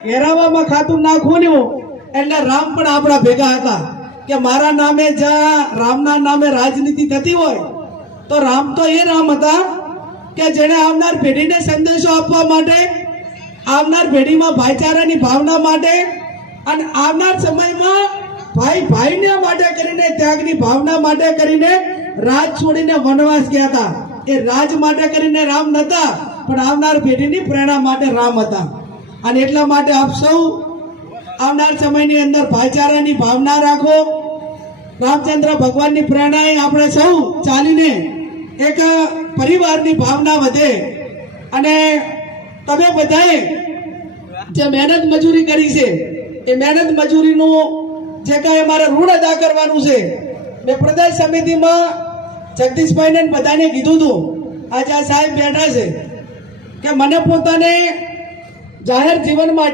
ઘેરાવામાં ખાતું ના ખોલ્યું એટલે રામ પણ આપણા ભેગા હતા કે મારા નામે જ્યાં રામના નામે રાજનીતિ થતી હોય તો રામ તો એ રામ હતા કે જેને આવનાર પેઢીને સંદેશો આપવા માટે, આવનાર પેઢીમાં ભાઈચારાની ભાવના માટે અને આવનાર સમયમાં ભાઈ ભાઈને માટે કરીને, ત્યાગની ભાવના માટે કરીને રાજ છોડીને વનવાસ ગયા હતા. એ રાજ માટે કરીને રામ નતા, પણ આવનાર પેઢીની પ્રેરણા માટે રામ હતા. અને એટલા માટે આપ સૌ આવનાર સમયની અંદર ભાઈચારાની ભાવના રાખો. રામચંદ્ર ભગવાનની પ્રેરણાએ આપણે સૌ ચાલીને એક પરિવારની ભાવના વધે. અને તમે બધાએ જે મહેનત મજૂરી કરી છે એ મહેનત મજૂરીનું જે કાંઈ અમારે ઋણ અદા કરવાનું છે, મેં પ્રદેશ સમિતિમાં જગદીશભાઈને બધાને કીધું હતું. આજે આ સાહેબ બેઠા છે કે મને પોતાને જાહેર જીવનમાં